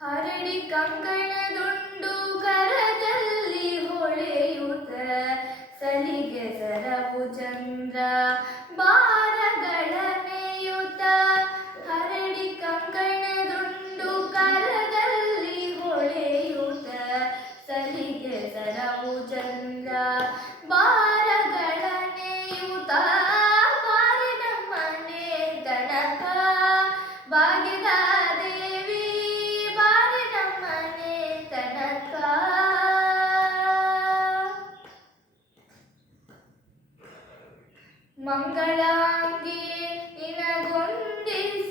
ಹರಡಿ ಕಂಕಣದುಂಡು ಕರದಲ್ಲಿ ಹೊಳೆಯುತ್ತ ಸಲಿಗೆ ಸರವು ಚಂದ್ರ. ಮಂಗಳಾಂಗಿಯೇ ನಿನಗೊಂದಿಸಿ